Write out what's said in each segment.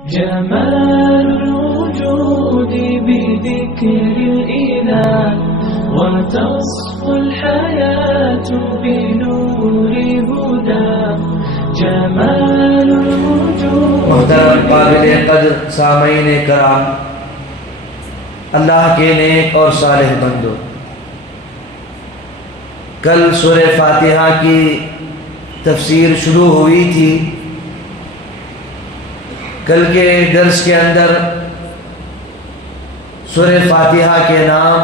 جمال الوجود بذكر الإله وتصفو الحياة بنور هدى جمال الوجود. محترم قابل قدر سامعین کرام، اللہ کے نیک اور صالح بندو، کل سورہ فاتحہ کی تفسیر شروع ہوئی تھی. کل کے درس کے اندر سورہ فاتحہ کے نام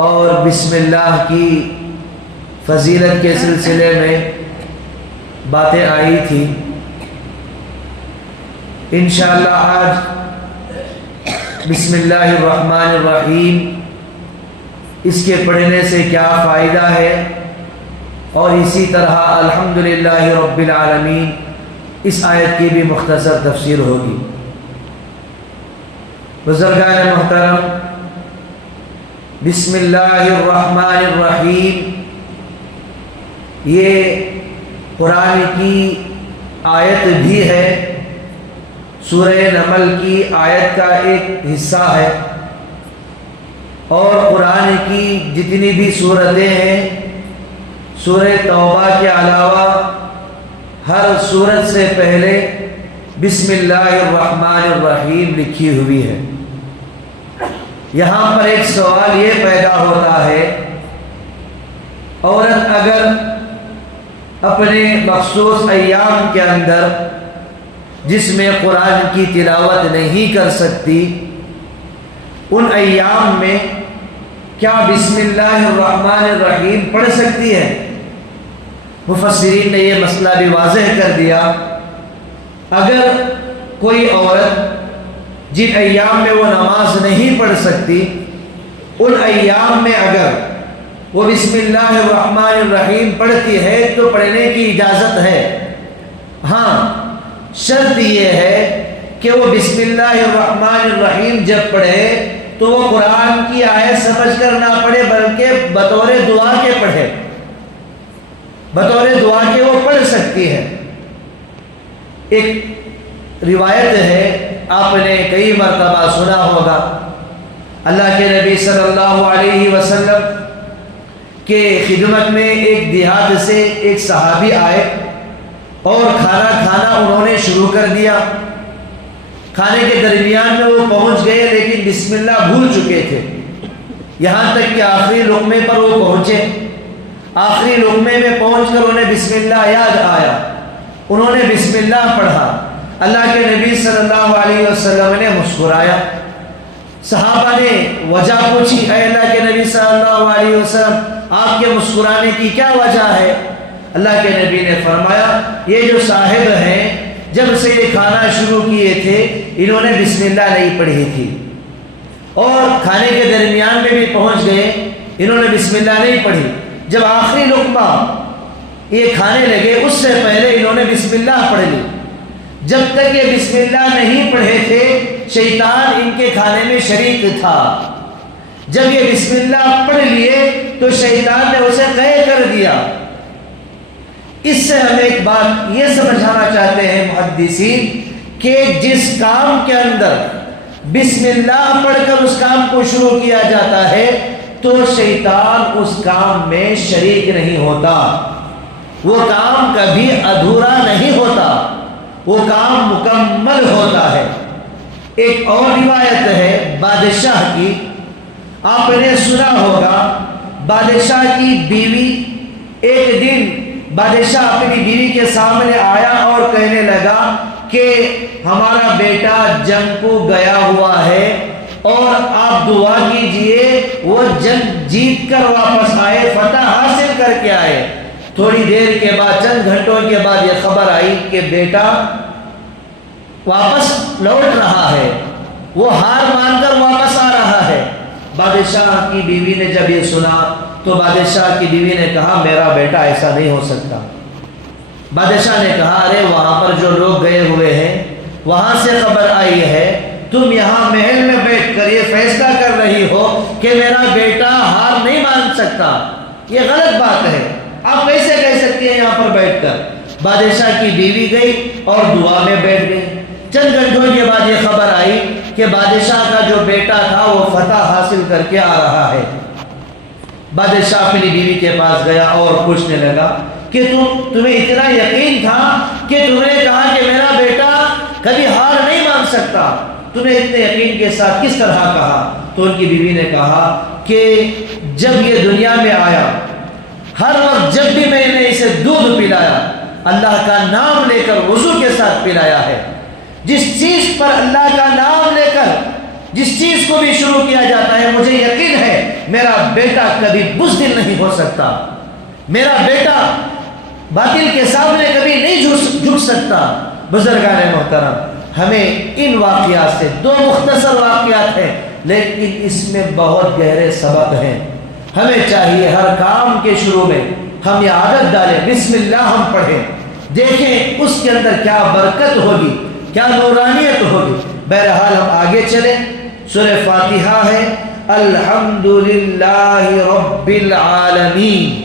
اور بسم اللہ کی فضیلت کے سلسلے میں باتیں آئی تھی. انشاءاللہ آج بسم اللہ الرحمن الرحیم، اس کے پڑھنے سے کیا فائدہ ہے، اور اسی طرح الحمدللہ رب العالمین اس آیت کی بھی مختصر تفسیر ہوگی. بزرگان محترم، بسم اللہ الرحمن الرحیم یہ قرآن کی آیت بھی ہے، سورہ نمل کی آیت کا ایک حصہ ہے، اور قرآن کی جتنی بھی سورتیں ہیں، سورہ توبہ کے علاوہ ہر سورت سے پہلے بسم اللہ الرحمن الرحیم لکھی ہوئی ہے. یہاں پر ایک سوال یہ پیدا ہوتا ہے، عورت اگر اپنے مخصوص ایام کے اندر جس میں قرآن کی تلاوت نہیں کر سکتی، ان ایام میں کیا بسم اللہ الرحمن الرحیم پڑھ سکتی ہے؟ مفسرین نے یہ مسئلہ بھی واضح کر دیا. اگر کوئی عورت جن ایام میں وہ نماز نہیں پڑھ سکتی، ان ایام میں اگر وہ بسم اللہ الرحمن الرحیم پڑھتی ہے تو پڑھنے کی اجازت ہے. ہاں، شرط یہ ہے کہ وہ بسم اللہ الرحمن الرحیم جب پڑھے تو وہ قرآن کی آیت سمجھ کر نہ پڑھے، بلکہ بطور دعا کے پڑھے. بطور دعا کے وہ پڑھ سکتی ہے. ایک روایت ہے، آپ نے کئی مرتبہ سنا ہوگا، اللہ کے نبی صلی اللہ علیہ وسلم کے خدمت میں ایک دیہات سے ایک صحابی آئے اور کھانا کھانا انہوں نے شروع کر دیا. کھانے کے درمیان میں وہ پہنچ گئے، لیکن بسم اللہ بھول چکے تھے، یہاں تک کہ آخری لقمے پر وہ پہنچے. آخری لقمے میں پہنچ کر انہیں بسم اللہ یاد آیا، انہوں نے بسم اللہ پڑھا. اللہ کے نبی صلی اللہ علیہ وسلم نے مسکرایا. صحابہ نے وجہ پوچھی، اے اللہ کے نبی صلی اللہ علیہ وسلم، آپ کے مسکرانے کی کیا وجہ ہے؟ اللہ کے نبی نے فرمایا، یہ جو صاحب ہیں، جب سے یہ کھانا شروع کیے تھے انہوں نے بسم اللہ نہیں پڑھی تھی، اور کھانے کے درمیان میں بھی پہنچ گئے، انہوں نے بسم اللہ نہیں پڑھی. جب آخری لقمہ یہ کھانے لگے اس سے پہلے انہوں نے بسم اللہ پڑھ لی. جب تک یہ بسم اللہ نہیں پڑھے تھے شیطان ان کے کھانے میں شریک تھا. جب یہ بسم اللہ پڑھ لیے تو شیطان نے اسے قید کر دیا. اس سے ہم ایک بات یہ سمجھانا چاہتے ہیں محدثین کہ جس کام کے اندر بسم اللہ پڑھ کر اس کام کو شروع کیا جاتا ہے تو شیطان اس کام میں شریک نہیں ہوتا، وہ کام کبھی ادھورا نہیں ہوتا، وہ کام مکمل ہوتا ہے. ایک اور روایت ہے بادشاہ کی، آپ نے سنا ہوگا، بادشاہ کی بیوی، ایک دن بادشاہ اپنی بیوی کے سامنے آیا اور کہنے لگا کہ ہمارا بیٹا جنگ کو گیا ہوا ہے اور آپ دعا کیجئے وہ جنگ جیت کر واپس آئے، فتح حاصل کر کے آئے. تھوڑی دیر کے بعد، چند گھنٹوں کے بعد یہ خبر آئی کہ بیٹا واپس لوٹ رہا ہے، وہ ہار مان کر واپس آ رہا ہے. بادشاہ کی بیوی نے جب یہ سنا تو بادشاہ کی بیوی نے کہا میرا بیٹا ایسا نہیں ہو سکتا. بادشاہ نے کہا ارے وہاں پر جو لوگ گئے ہوئے ہیں وہاں سے خبر آئی ہے، تم یہاں محل میں بیٹھ کر یہ فیصلہ کر رہی ہو کہ میرا بیٹا ہار نہیں مان سکتا، یہ غلط بات ہے، آپ کیسے کہہ سکتی ہیں یہاں پر بیٹھ کر؟ بادشاہ کی بیوی گئی اور دعا میں بیٹھ گئی. کہ بادشاہ کا جو بیٹا تھا وہ فتح حاصل کر کے آ رہا ہے۔ بادشاہ اپنی بیوی کے پاس گیا اور پوچھنے لگا کہ تمہیں اتنا یقین تھا کہ تم نے کہا کہ میرا بیٹا کبھی ہار نہیں مان سکتا، تم نے اتنے یقین کے ساتھ کس طرح کہا؟ تو ان کی بیوی نے کہا کہ جب یہ دنیا میں آیا، ہر وقت جب بھی میں نے اسے دودھ پلایا، اللہ کا نام لے کر وضو کے ساتھ پلایا ہے۔ جس چیز پر اللہ کا نام لے کر جس چیز کو بھی شروع کیا جاتا ہے، مجھے یقین ہے میرا بیٹا کبھی بزدل نہیں ہو سکتا، میرا بیٹا باطل کے سامنے کبھی نہیں جھک سکتا۔ بزرگان محترم، ہمیں ان واقعات سے دو مختصر واقعات ہیں لیکن اس میں بہت گہرے سبق ہیں۔ ہمیں چاہیے ہر کام کے شروع میں ہم یہ عادت ڈالیں، بسم اللہ ہم پڑھیں، دیکھیں اس کے اندر کیا برکت ہوگی، کیا نورانیت ہوگی۔ بہرحال ہم آگے چلیں۔ سورہ فاتحہ ہے الحمدللہ رب العالمین،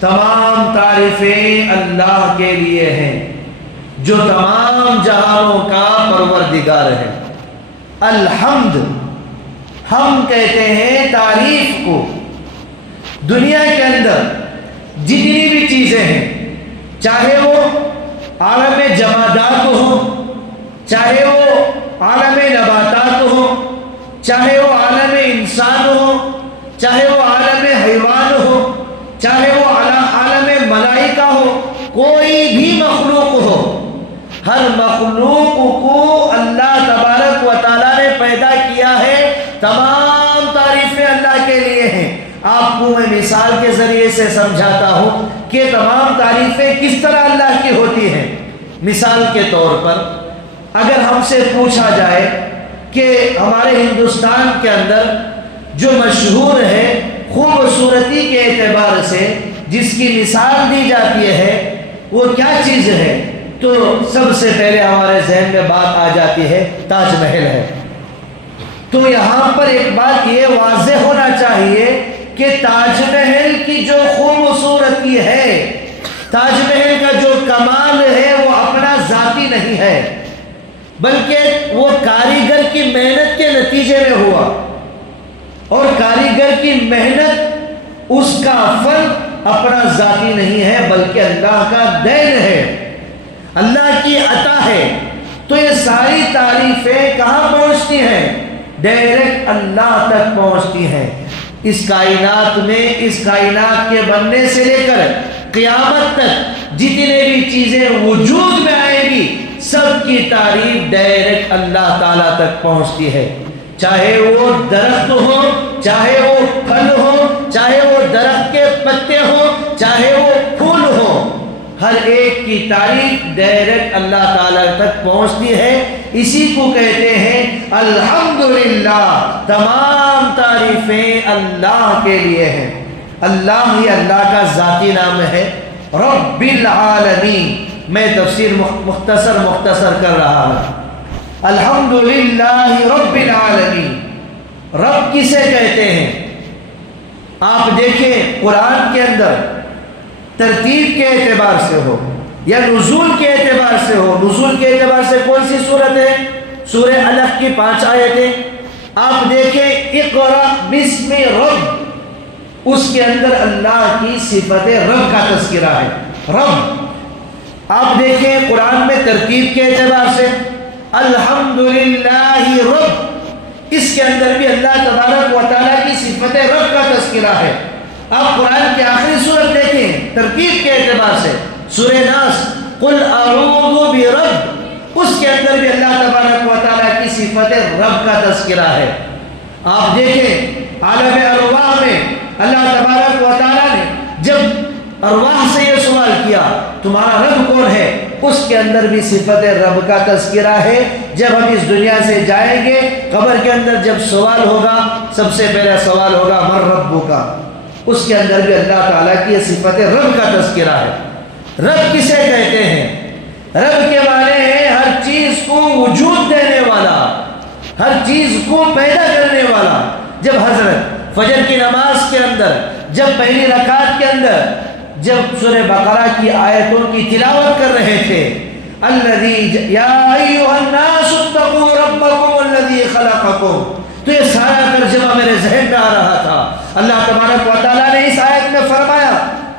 تمام تعریفیں اللہ کے لیے ہیں جو تمام جہانوں کا پروردگار ہے۔ الحمد، ہم کہتے ہیں تعریف کو۔ دنیا کے اندر جتنی بھی چیزیں ہیں، چاہے وہ عالم جمادات ہو، چاہے وہ عالم نباتات ہو، چاہے وہ عالم انسان ہو، چاہے وہ عالم حیوان ہو، چاہے وہ عالم ملائکہ ہو، کوئی بھی مخلوق ہو، ہر مخلوق کو اللہ تبارک و تعالیٰ نے پیدا کیا ہے، تمام تعریفیں اللہ کے لیے ہیں۔ آپ کو میں مثال کے ذریعے سے سمجھاتا ہوں کہ تمام تعریفیں کس طرح اللہ کی ہوتی ہیں۔ مثال کے طور پر اگر ہم سے پوچھا جائے کہ ہمارے ہندوستان کے اندر جو مشہور ہے خوبصورتی کے اعتبار سے جس کی مثال دی جاتی ہے وہ کیا چیز ہے، تو سب سے پہلے ہمارے ذہن میں بات آ جاتی ہے تاج محل ہے۔ تو یہاں پر ایک بات یہ واضح ہونا چاہیے کہ تاج محل کی جو خوبصورتی ہے، تاج محل کا جو کمال ہے وہ اپنا ذاتی نہیں ہے بلکہ وہ کاریگر کی محنت کے نتیجے میں ہوا، اور کاریگر کی محنت اس کا فل اپنا ذاتی نہیں ہے بلکہ اللہ کا دین ہے، اللہ کی عطا ہے۔ تو یہ ساری تعریفیں کہاں پہنچتی ہیں؟ ڈائریکٹ اللہ تک پہنچتی ہیں۔ اس کائنات میں، اس کائنات کے بننے سے لے کر قیامت تک جتنے بھی چیزیں وجود میں آئیں گی سب کی تعریف ڈائریکٹ اللہ تعالیٰ تک پہنچتی ہے، چاہے وہ درخت ہو، چاہے وہ پھل ہو، چاہے وہ درخت کے پتے ہو، چاہے وہ پھول ہو، ہر ایک کی تعریف ڈائریکٹ اللہ تعالیٰ تک پہنچتی ہے۔ اسی کو کہتے ہیں الحمدللہ، تمام تعریفیں اللہ کے لیے ہیں۔ اللہ ہی اللہ کا ذاتی نام ہے، رب العالمین۔ میں تفسیر مختصر کر رہا ہوں۔ الحمدللہ رب العالمین، رب کسے کہتے ہیں؟ آپ دیکھیں قرآن کے اندر ترتیب کے اعتبار سے ہو یا نزول کے اعتبار سے ہو، نزول کے اعتبار سے کون سی صورت ہے؟ سورہ علق کی 5 آیتیں آپ دیکھیں، اقرأ بسم رب، اس کے اندر اللہ کی صفت رب کا تذکرہ ہے، رب۔ آپ دیکھیں قرآن میں ترتیب کے اعتبار سے الحمدللہ رب، اس کے اندر بھی اللہ تبارک و تعالیٰ کی صفت رب کا تذکرہ ہے۔ آپ قرآن کی آخری سورت دیکھیں ترتیب کے اعتبار سے، سورہ ناس، قل اعوذ برب، اس کے اندر بھی اللہ تبارک و تعالیٰ کی صفت رب کا تذکرہ ہے۔ آپ دیکھیں عالم ارواح میں اللہ تبارک و تعالیٰ نے جب ارواح سے یہ سوال کیا تمہارا رب کون ہے، اس کے اندر بھی صفت رب کا تذکرہ ہے۔ جب ہم اس دنیا سے جائیں گے قبر کے اندر جب سوال ہوگا، سب سے پہلا سوال ہوگا من ربک کا، اس کے اندر بھی اللہ تعالیٰ کی صفت رب کا تذکرہ ہے۔ رب کسے کہتے ہیں؟ رب کے معنی ہے ہر چیز کو وجود دینے والا، ہر چیز کو پیدا کرنے والا۔ جب حضرت فجر کی نماز کے اندر، جب پہلی رکعت کے اندر جب سورہ بقرہ کی آیتوں کی تلاوت کر رہے تھے، الذی یا ایھا الناس اتقوا ربکم الذی خلقکم. تو یہ سارا ترجمہ میرے ذہن میں آ رہا تھا. اللہ تبارک و تعالیٰ نے اس آیت میں فرمایا,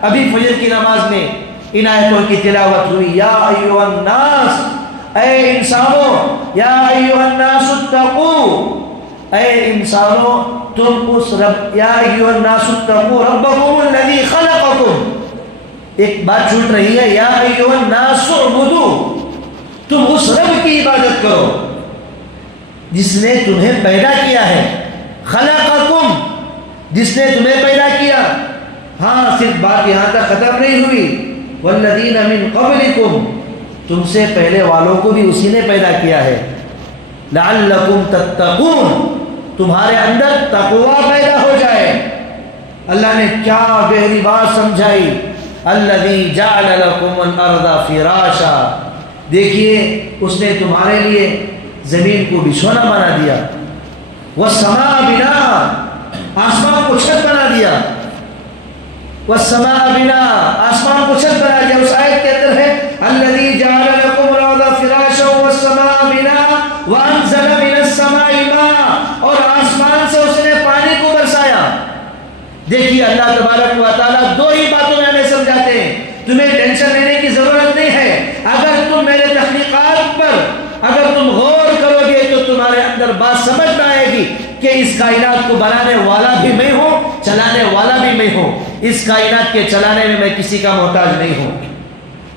ابھی فجر کی نماز میں ان آیتوں کی تلاوت ہوئی, یا ایھا الناس, اے انسانوں, یا ایھا الناس اتقوا, اے انسانوں تم اس رب, یا ایھا الناس اتقوا ربکم الذی خلقکم. ایک بات چھوٹ رہی ہے, یا ایھا الناس اعبدوا, تم اس رب کی عبادت کرو جس نے تمہیں پیدا کیا ہے. خلقکم, جس نے تمہیں پیدا کیا. ہاں صرف بات یہاں تک ختم نہیں ہوئی, والذین من قبلکم, تم سے پہلے والوں کو بھی اسی نے پیدا کیا ہے. لعلکم تتقون, تمہارے اندر تقوی پیدا ہو جائے. اللہ نے کیا گہری بات سمجھائی. الذی جعل لکم الارض فراشا, دیکھیے اس نے تمہارے لیے زمین کو بچھونا بنا دیا. والسماء بناء, آسمان کو چھت بنا دیا. والسماء بناء, آسمان کو چھت بنا دیا. اس آیت کے اندر ہے الذی جعل لکم الارض فراشا والسماء بناء وانزل من السماء ماء, اور آسمان سے اس نے پانی کو برسایا. دیکھیے اللہ تبارک و تعالیٰ دو ہی باتوں میں ہمیں سمجھاتے ہیں. تمہیں ٹینشن لینے کی ضرورت نہیں ہے. اگر تم میرے تخلیقات پر اگر تم غور کرو گے تو تمہارے اندر بات سمجھ میں آئے گی کہ اس کائنات کو بنانے والا بھی میں ہوں, چلانے والا بھی میں ہوں. اس کائنات کے چلانے میں میں کسی کا محتاج نہیں ہوں.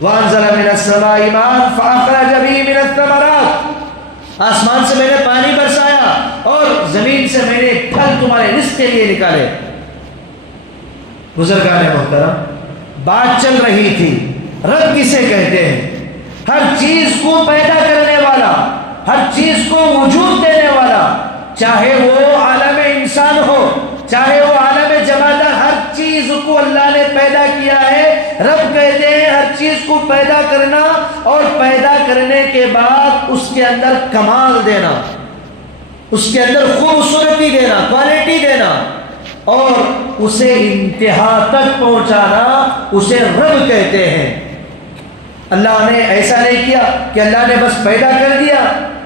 وانزل من السماء ماء فاخرج به من الثمرات, آسمان سے میں نے پانی برسایا اور زمین سے میں نے پھل تمہارے رزق کے لیے نکالے. بزرگان محترم, بات چل رہی تھی رب کسے کہتے ہیں. ہر چیز کو پیدا کرنے والا, ہر چیز کو وجود دینے والا, چاہے وہ عالم انسان ہو, چاہے وہ عالم جمادات, ہر چیز کو اللہ نے پیدا کیا ہے. رب کہتے ہیں ہر چیز کو پیدا کرنا اور پیدا کرنے کے بعد اس کے اندر کمال دینا, اس کے اندر خوبصورتی دینا, کوالٹی دینا اور اسے انتہا تک پہنچانا, اسے رب کہتے ہیں. اللہ نے ایسا نہیں کیا کہ اللہ نے بس پیدا کر دیا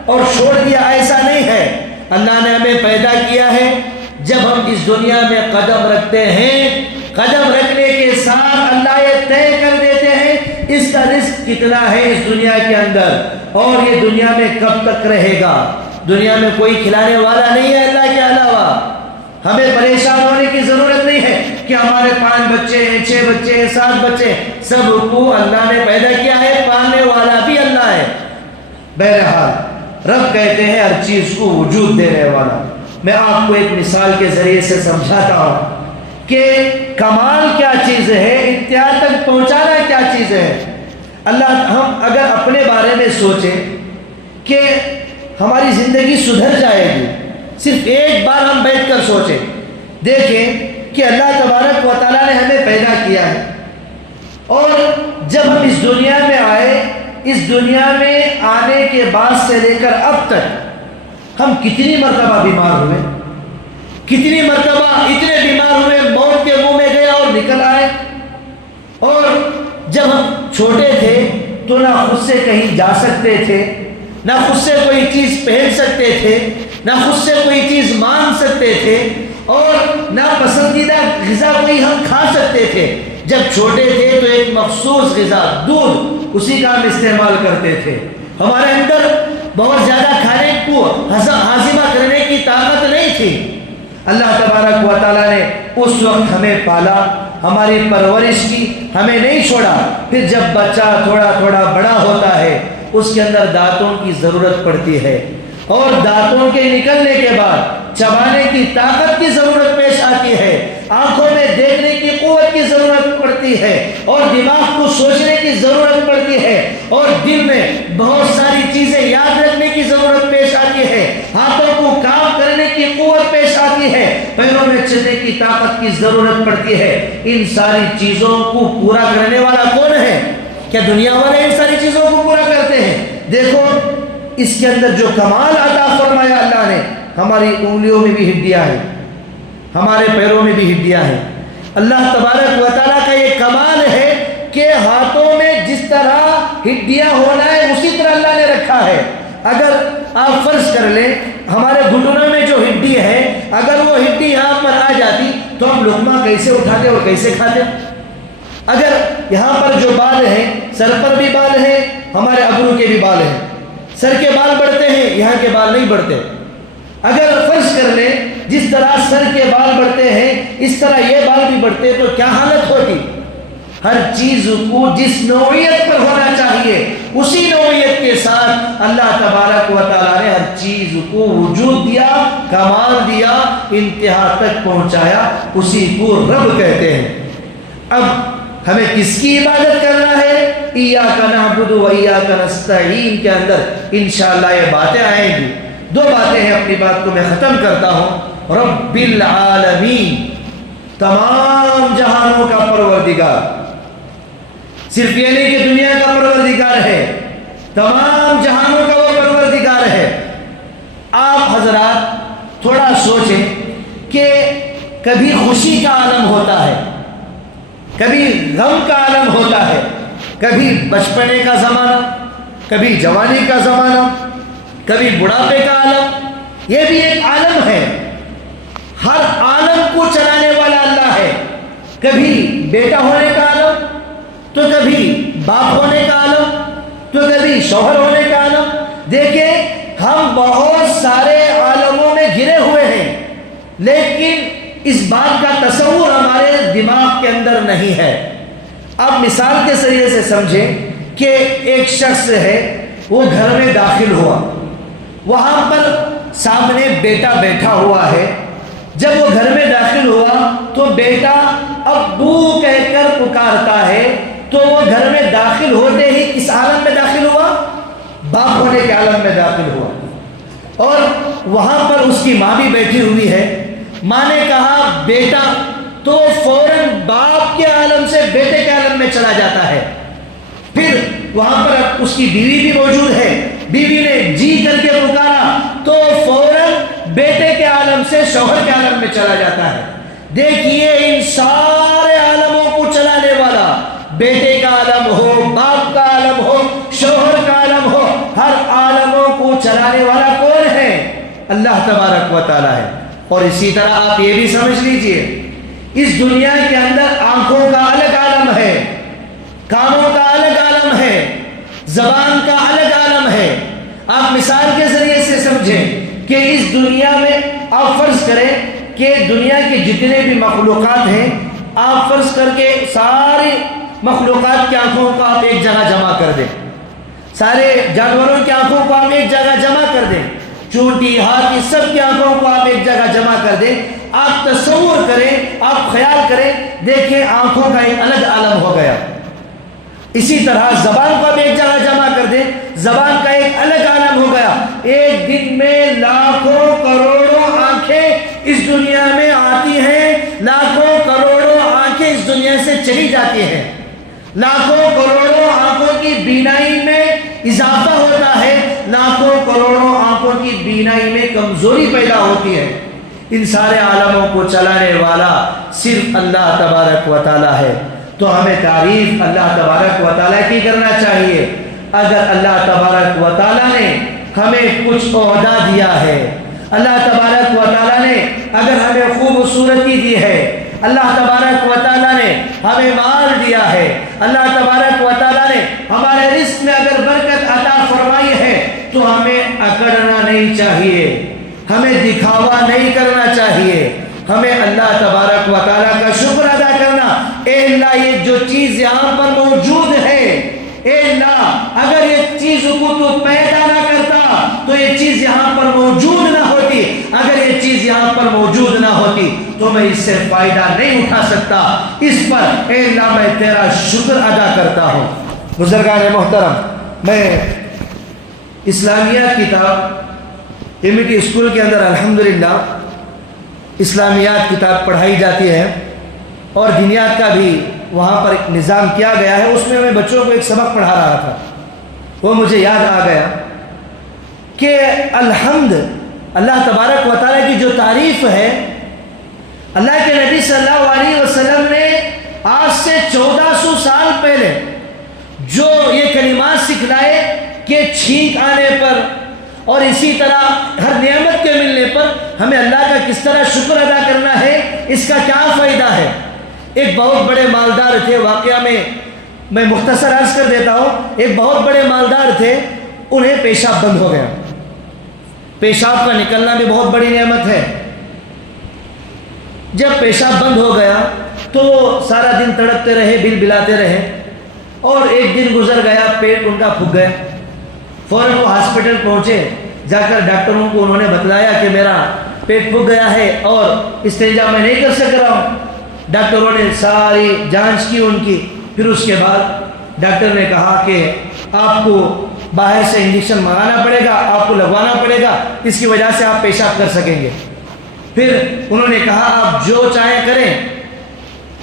اور چھوڑ دیا, ایسا نہیں ہے. اللہ نے ہمیں پیدا کیا ہے. جب ہم اس دنیا میں قدم رکھتے ہیں, قدم رکھنے کے ساتھ اللہ یہ طے کر دیتے ہیں اس کا رزق کتنا ہے اس دنیا کے اندر اور یہ دنیا میں کب تک رہے گا. دنیا میں کوئی کھلانے والا نہیں ہے اللہ کے علاوہ. ہمیں پریشان ہونے کی ضرورت نہیں ہے کہ ہمارے 5 بچے ہیں, 6 بچے ہیں, 7 بچے, سب کو اللہ نے پیدا کیا ہے, پالنے والا بھی اللہ ہے. بہرحال رب کہتے ہیں ہر چیز کو وجود دینے والا. میں آپ کو ایک مثال کے ذریعے سے سمجھاتا ہوں کہ کمال کیا چیز ہے, انتہا تک پہنچانا کیا چیز ہے. اللہ, ہم اگر اپنے بارے میں سوچیں کہ ہماری زندگی سدھر جائے گی, صرف ایک بار ہم بیٹھ کر سوچیں, دیکھیں کہ اللہ تبارک و تعالیٰ نے ہمیں پیدا کیا ہے اور جب ہم اس دنیا میں آئے, اس دنیا میں آنے کے بعد سے لے کر اب تک ہم کتنی مرتبہ بیمار ہوئے, کتنی مرتبہ اتنے بیمار ہوئے موت کے منہ میں گئے اور نکل آئے. اور جب ہم چھوٹے تھے تو نہ خود سے کہیں جا سکتے تھے, نہ خود سے کوئی چیز پہن سکتے تھے, نہ خود سے کوئی چیز مانگ سکتے تھے اور نہ پسندیدہ غذا کوئی ہم کھا سکتے تھے. جب چھوٹے تھے تو ایک مخصوص غذا دودھ, اسی کا ہم استعمال کرتے تھے. ہمارے اندر بہت زیادہ کھانے کو ہاضمہ کرنے کی طاقت نہیں تھی. اللہ تبارک و تعالیٰ نے اس وقت ہمیں پالا, ہماری پرورش کی, ہمیں نہیں چھوڑا. پھر جب بچہ تھوڑا تھوڑا بڑا ہوتا ہے اس کے اندر دانتوں کی ضرورت پڑتی ہے اور دانتوں کے نکلنے کے بعد چبانے کی طاقت کی ضرورت پیش آتی ہے, آنکھوں میں دیکھنے کی قوت کی ضرورت پڑتی ہے اور دماغ کو سوچنے کی ضرورت پڑتی ہے اور دل میں بہت ساری چیزیں یاد رکھنے کی ضرورت پیش آتی ہے, ہاتھوں کو کام کرنے کی قوت پیش آتی ہے, پیروں میں چلنے کی طاقت کی ضرورت پڑتی ہے. ان ساری چیزوں کو پورا کرنے والا کون ہے؟ کیا دنیا والے ان ساری چیزوں کو پورا کرتے ہیں؟ دیکھو اس کے اندر جو کمال عطا فرمایا اللہ نے, ہماری انگلیوں میں بھی ہڈیاں ہیں, ہمارے پیروں میں بھی ہڈیاں ہیں. اللہ تبارک و تعالیٰ کا یہ کمال ہے کہ ہاتھوں میں جس طرح ہڈیاں ہونا ہے اسی طرح اللہ نے رکھا ہے. اگر آپ فرض کر لیں ہمارے گھٹنوں میں جو ہڈی ہے اگر وہ ہڈی یہاں پر آ جاتی تو ہم لقمہ کیسے اٹھاتے اور کیسے کھاتے؟ اگر یہاں پر جو بال ہیں، سر پر بھی بال ہیں، ہمارے ابرو کے بھی بال ہیں، سر کے بال بڑھتے ہیں، یہاں کے بال نہیں بڑھتے۔ اگر فرض کر لیں جس طرح سر کے بال بڑھتے ہیں اس طرح یہ بال بھی بڑھتے تو کیا حالت ہوتی؟ ہر چیز کو جس نوعیت پر ہونا چاہیے اسی نوعیت کے ساتھ اللہ تبارک و تعالیٰ نے ہر چیز کو وجود دیا، کمال دیا، انتہا تک پہنچایا، اسی کو رب کہتے ہیں۔ اب ہمیں کس کی عبادت کرنا ہے؟ ایاک نعبد و ایاک نستعین کے اندر انشاءاللہ یہ باتیں آئیں گی۔ دو باتیں ہیں، اپنی بات کو میں ختم کرتا ہوں۔ رب العالمین، تمام جہانوں کا پروردگار، صرف یہ نہیں کہ دنیا کا پروردگار ہے، تمام جہانوں کا وہ پروردگار ہے۔ آپ حضرات تھوڑا سوچیں کہ کبھی خوشی کا عالم ہوتا ہے، کبھی غم کا عالم ہوتا ہے، کبھی بچپنے کا زمانہ، کبھی جوانی کا زمانہ، کبھی بڑھاپے کا عالم، یہ بھی ایک عالم ہے۔ ہر عالم کو چلانے والا اللہ ہے۔ کبھی بیٹا ہونے کا عالم، تو کبھی باپ ہونے کا عالم، تو کبھی شوہر ہونے کا عالم۔ دیکھیں ہم بہت سارے عالموں میں گھرے ہوئے ہیں، لیکن اس بات کا تصور ہمارے دماغ کے اندر نہیں ہے۔ آپ مثال کے ذریعے سے سمجھیں کہ ایک شخص ہے، وہ گھر میں داخل ہوا، وہاں پر سامنے بیٹا بیٹھا ہوا ہے۔ جب وہ گھر میں داخل ہوا تو بیٹا ابو کہہ کر پکارتا ہے، تو وہ گھر میں داخل ہوتے ہی کس عالم میں داخل ہوا؟ باپ ہونے کے عالم میں داخل ہوا۔ اور وہاں پر اس کی ماں بھی بیٹھی ہوئی ہے۔ ماں نے کہا بیٹا، تو فوراً باپ کے عالم سے بیٹے کے عالم میں چلا جاتا ہے۔ پھر وہاں پر اس کی بیوی بھی موجود ہے، بیوی نے جی کر کے پکارا تو فوراً بیٹے کے عالم سے شوہر کے عالم میں چلا جاتا ہے۔ دیکھیے ان سارے عالموں کو چلانے والا، بیٹے کا عالم ہو، باپ کا عالم ہو، شوہر کا عالم ہو، ہر عالموں کو چلانے والا کون ہے؟ اللہ تبارک و تعالیٰ ہے۔ اور اسی طرح آپ یہ بھی سمجھ لیجئے، اس دنیا کے اندر آنکھوں کا الگ عالم ہے، کانوں کا الگ عالم ہے، زبان کا الگ عالم ہے۔ آپ مثال کے ذریعے سے سمجھیں کہ اس دنیا میں آپ فرض کریں کہ دنیا کے جتنے بھی مخلوقات ہیں، آپ فرض کر کے ساری مخلوقات کی آنکھوں کو آپ ایک جگہ جمع کر دیں، سارے جانوروں کی آنکھوں کو آپ ایک جگہ جمع کر دیں، چونٹی، ہاتھی، سب کی آنکھوں کو آپ ایک جگہ جمع کر دیں۔ آپ تصور کریں، آپ خیال کریں، دیکھیں آنکھوں کا ایک الگ عالم ہو گیا۔ اسی طرح زبان کو آپ ایک جگہ جمع کر دیں، زبان کا ایک الگ عالم ہو گیا۔ ایک دن میں لاکھوں کروڑوں آنکھیں اس دنیا میں آتی ہیں، لاکھوں کروڑوں آنکھیں اس دنیا سے چلی جاتی ہیں، لاکھوں کروڑوں آنکھوں کی بینائی میں اضافہ ہوتا ہے، لاکھوں کروڑوں آنکھوں کی بینائی میں کمزوری پیدا ہوتی ہے۔ ان سارے عالموں کو چلانے والا صرف اللہ تبارک و تعالیٰ ہے۔ تو ہمیں تعریف اللہ تبارک و تعالیٰ کی کرنا چاہیے۔ اگر اللہ تبارک و تعالیٰ نے ہمیں کچھ عہدہ دیا ہے، اللہ تبارک و تعالیٰ نے اگر ہمیں خوبصورتی دی ہے، اللہ تبارک و تعالیٰ نے ہمیں مال دیا ہے، اللہ تبارک و تعالیٰ نے ہمارے رزق میں اگر برکت عطا فرمائی ہے، تو ہمیں اکڑنا نہیں چاہیے، ہمیں دکھاوا نہیں کرنا چاہیے، ہمیں اللہ تبارک و تعالیٰ کا شکر ادا کرنا۔ اے اللہ یہ جو چیز یہاں پر موجود ہے، اے اللہ اگر یہ چیز کو تو پیدا نہ کرتا تو یہ چیز یہاں پر موجود نہ ہوتی، اگر یہ چیز یہاں پر موجود نہ ہوتی تو میں اس سے فائدہ نہیں اٹھا سکتا۔ اس پر اے اللہ میں تیرا شکر ادا کرتا ہوں۔ بزرگان محترم، میں اسلامیات کتاب ایم اسکول کے اندر الحمدللہ اسلامیات کتاب پڑھائی جاتی ہے اور دینیات کا بھی وہاں پر ایک نظام کیا گیا ہے۔ اس میں میں بچوں کو ایک سبق پڑھا رہا تھا، وہ مجھے یاد آ گیا کہ الحمد اللہ تبارک و تعالیٰ کی جو تعریف ہے، اللہ کے نبی صلی اللہ علیہ وسلم نے آج سے 1400 سال پہلے جو یہ کلمات سکھلائے کہ چھینک آنے پر اور اسی طرح ہر نعمت کے ملنے پر ہمیں اللہ کا کس طرح شکر ادا کرنا ہے، اس کا کیا فائدہ ہے۔ ایک بہت بڑے مالدار تھے، واقعہ میں مختصر عرض کر دیتا ہوں۔ ایک بہت بڑے مالدار تھے، انہیں پیشاب بند ہو گیا۔ پیشاب کا نکلنا بھی بہت بڑی نعمت ہے۔ جب پیشاب بند ہو گیا تو سارا دن تڑپتے رہے، بل بلاتے رہے، اور ایک دن گزر گیا، پیٹ ان کا پھک گیا۔ فوراً وہ ہاسپٹل پہنچے، جا کر ڈاکٹروں کو انہوں نے بتلایا کہ میرا پیٹ پھک گیا ہے اور استنجا میں نہیں کر سک رہا ہوں۔ ڈاکٹروں نے ساری جانچ کی ان کی، پھر اس کے بعد ڈاکٹر نے کہا کہ آپ کو باہر سے انجیکشن منگانا پڑے گا، آپ کو لگوانا پڑے گا، اس کی وجہ سے آپ پیشاب کر سکیں گے۔ پھر انہوں نے کہا آپ جو چاہیں کریں،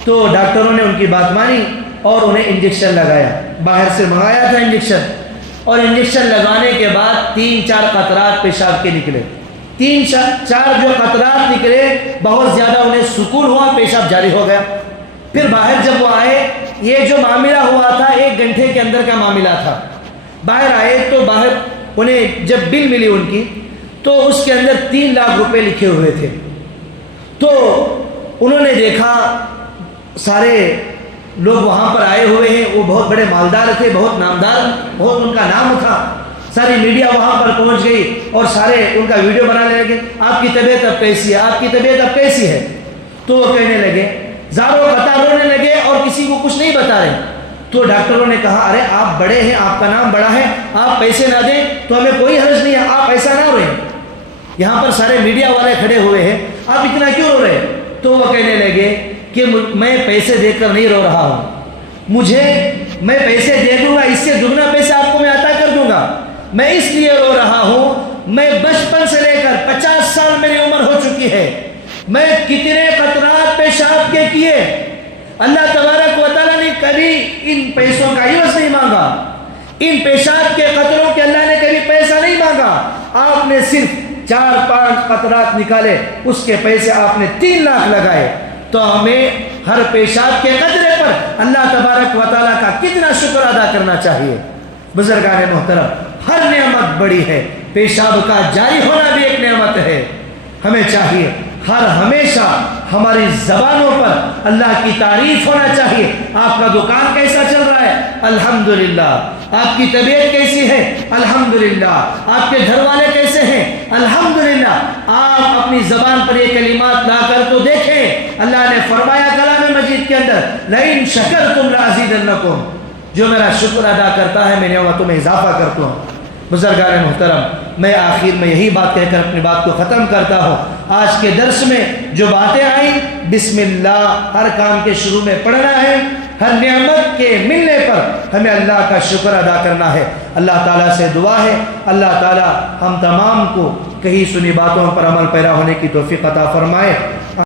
تو ڈاکٹروں نے ان کی بات مانی اور انہیں انجیکشن لگایا۔ باہر سے منگایا تھا انجیکشن، اور انجیکشن لگانے کے بعد 3-4 قطرات پیشاب کے نکلے۔ 3-4 جو قطرات نکلے، بہت زیادہ انہیں سکون ہوا، پیشاب جاری ہو گیا۔ پھر باہر جب وہ آئے، یہ جو معاملہ ہوا تھا 1 گھنٹے کے اندر کا معاملہ تھا۔ باہر آئے تو باہر انہیں جب بل ملی ان کی، تو اس کے اندر 3 لاکھ روپے لکھے ہوئے تھے۔ تو انہوں نے دیکھا سارے لوگ وہاں پر آئے ہوئے ہیں، وہ بہت بڑے مالدار تھے، بہت نامدار، بہت ان کا نام تھا۔ ساری میڈیا وہاں پر پہنچ گئی اور سارے ان کا ویڈیو بنانے لگے، آپ کی طبیعت اب کیسی ہے، آپ کی طبیعت اب کیسی ہے۔ تو وہ کہنے لگے، زاروں قطار رونے لگے اور کسی کو کچھ نہیں بتا رہے۔ تو ڈاکٹروں نے کہا ارے آپ بڑے ہیں، آپ کا نام بڑا ہے، آپ پیسے نہ دیں تو ہمیں کوئی حرج نہیں ہے، آپ ایسا نہ روئیں، یہاں پر سارے میڈیا والے کھڑے ہوئے ہیں، آپ اتنا کیوں رو رہے؟ تو وہ کہنے لگے کہ میں پیسے دے کر نہیں رو رہا ہوں، میں پیسے دے دوں گا، اس سے دگنا پیسے آپ کو میں عطا کر دوں گا، میں اس لیے رو رہا ہوں، میں بچپن سے لے کر 50 سال میری عمر ہو چکی ہے، میں کتنے قطرات پیشاب کے کیے، اللہ تبارک و تعالیٰ نے کبھی ان پیسوں کا عوض نہیں مانگا، ان پیشاب کے قطروں کے اللہ نے کبھی پیسہ نہیں مانگا، آپ نے صرف 4-5 قطرات نکالے، اس کے پیسے آپ نے 3 لاکھ لگائے۔ تو ہمیں ہر پیشاب کے قطرے پر اللہ تبارک و تعالیٰ کا کتنا شکر ادا کرنا چاہیے۔ بزرگان محترم، ہر نعمت بڑی ہے، پیشاب کا جاری ہونا بھی ایک نعمت ہے۔ ہمیں چاہیے ہر ہمیشہ ہماری زبانوں پر اللہ کی تعریف ہونا چاہیے۔ آپ کا دکان کیسا چل رہا ہے؟ الحمدللہ۔ آپ کی طبیعت کیسی ہے؟ الحمدللہ۔ آپ کے گھر والے کیسے ہیں؟ الحمدللہ۔ آپ اپنی زبان پر یہ کلمات لا کر تو دیکھیں، اللہ نے فرمایا کلام مجید کے اندر لئن شکرتم لازیدنکم، جو میرا شکر ادا کرتا ہے میں نعمتوں میں اضافہ کرتا ہوں۔ بزرگان محترم، میں آخر میں یہی بات کہہ کر اپنی بات کو ختم کرتا ہوں۔ آج کے درس میں جو باتیں آئیں، بسم اللہ ہر کام کے شروع میں پڑھنا ہے، ہر نعمت کے ملنے پر ہمیں اللہ کا شکر ادا کرنا ہے۔ اللہ تعالیٰ سے دعا ہے اللہ تعالیٰ ہم تمام کو کہیں سنی باتوں پر عمل پیرا ہونے کی توفیق عطا فرمائے۔